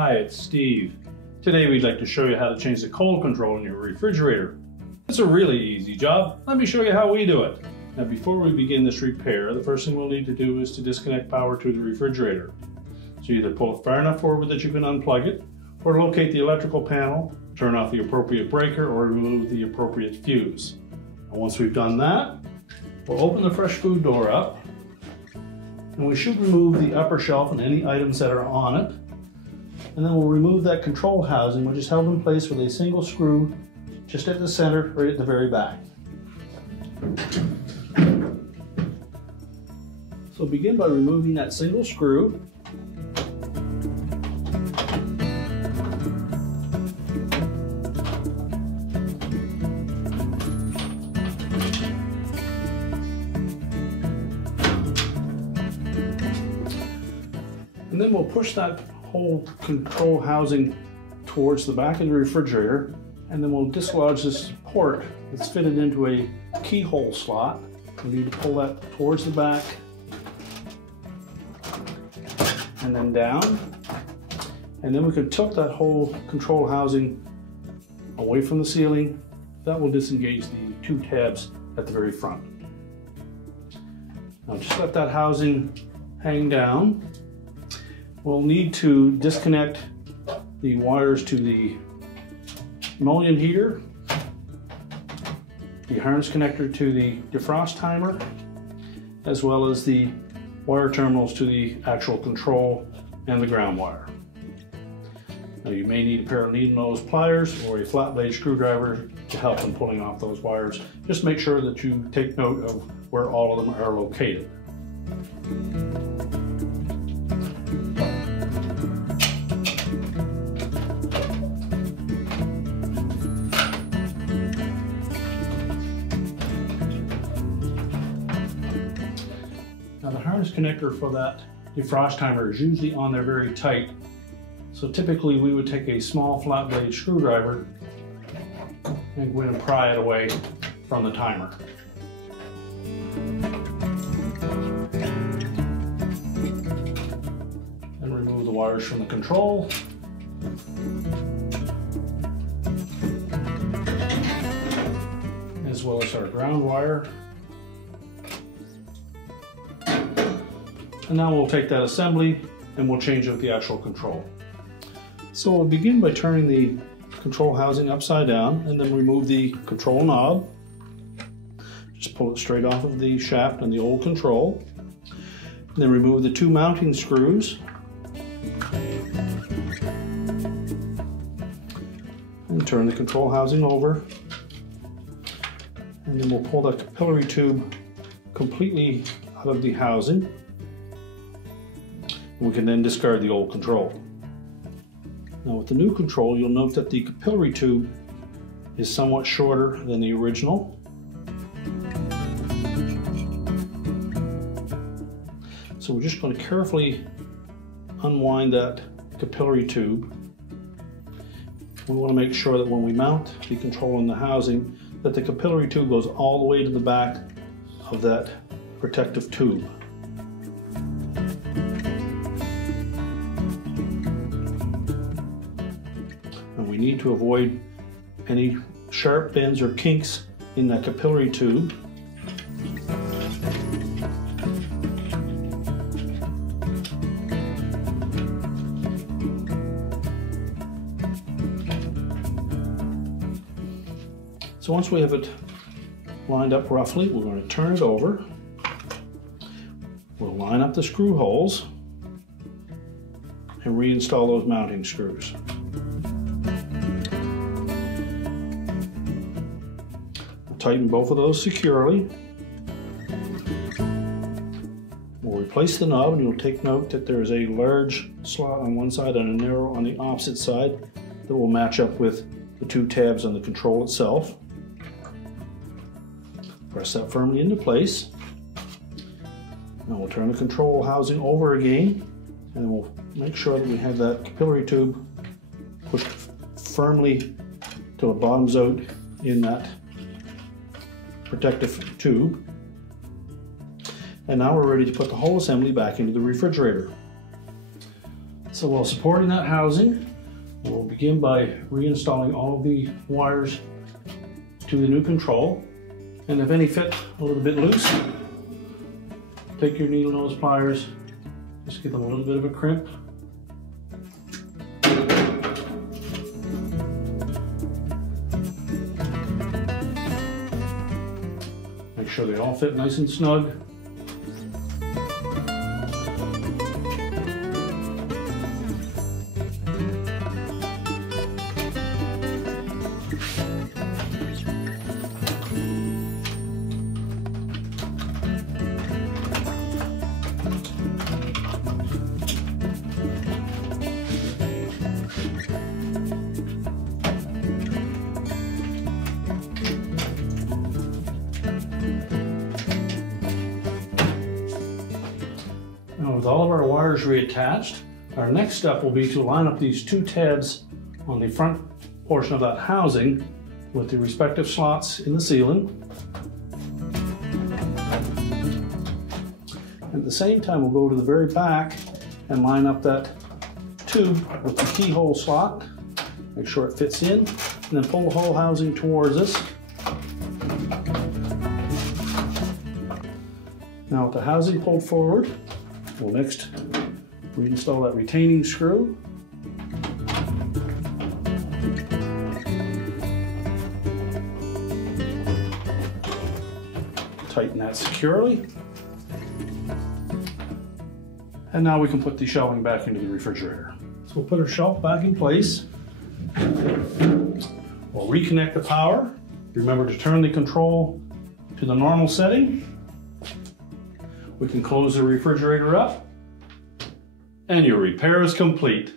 Hi, it's Steve. Today we'd like to show you how to change the cold control in your refrigerator. It's a really easy job. Let me show you how we do it. Now before we begin this repair, the first thing we'll need to do is to disconnect power to the refrigerator. So either pull it far enough forward that you can unplug it, or locate the electrical panel, turn off the appropriate breaker, or remove the appropriate fuse. And once we've done that, we'll open the fresh food door up, and we should remove the upper shelf and any items that are on it. And then we'll remove that control housing, which is held in place with a single screw just at the center, right at the very back. So begin by removing that single screw. And then we'll push that whole control housing towards the back of the refrigerator, and then we'll dislodge this port that's fitted into a keyhole slot. We need to pull that towards the back and then down, and then we can tilt that whole control housing away from the ceiling. That will disengage the two tabs at the very front. Now just let that housing hang down. We'll need to disconnect the wires to the emulsion heater, the harness connector to the defrost timer, as well as the wire terminals to the actual control and the ground wire. Now you may need a pair of needle nose pliers or a flat blade screwdriver to help in pulling off those wires. Just make sure that you take note of where all of them are located. Now the harness connector for that defrost timer is usually on there very tight. So typically we would take a small flat blade screwdriver and go in and pry it away from the timer. And remove the wires from the control. As well as our ground wire. And now we'll take that assembly and we'll change out the actual control. So we'll begin by turning the control housing upside down and then remove the control knob. Just pull it straight off of the shaft and the old control. And then remove the two mounting screws. And turn the control housing over. And then we'll pull the capillary tube completely out of the housing. We can then discard the old control. Now with the new control, you'll note that the capillary tube is somewhat shorter than the original. So we're just going to carefully unwind that capillary tube. We want to make sure that when we mount the control in the housing, that the capillary tube goes all the way to the back of that protective tube. We need to avoid any sharp bends or kinks in that capillary tube. So once we have it lined up roughly, we're going to turn it over. We'll line up the screw holes and reinstall those mounting screws. Tighten both of those securely. We'll replace the knob, and you'll take note that there is a large slot on one side and a narrow on the opposite side that will match up with the two tabs on the control itself. Press that firmly into place. Now we'll turn the control housing over again, and then we'll make sure that we have that capillary tube pushed firmly till it bottoms out in that protective tube. And now we're ready to put the whole assembly back into the refrigerator. So while supporting that housing, we'll begin by reinstalling all of the wires to the new control. And if any fit a little bit loose, take your needle nose pliers, just give them a little bit of a crimp. Make sure they all fit nice and snug. Now with all of our wires reattached, our next step will be to line up these two tabs on the front portion of that housing with the respective slots in the ceiling. At the same time, we'll go to the very back and line up that tube with the keyhole slot. Make sure it fits in, and then pull the whole housing towards us. Now with the housing pulled forward, we'll next reinstall that retaining screw. Tighten that securely. And now we can put the shelving back into the refrigerator. So we'll put our shelf back in place. We'll reconnect the power. Remember to turn the control to the normal setting. We can close the refrigerator up, and your repair is complete.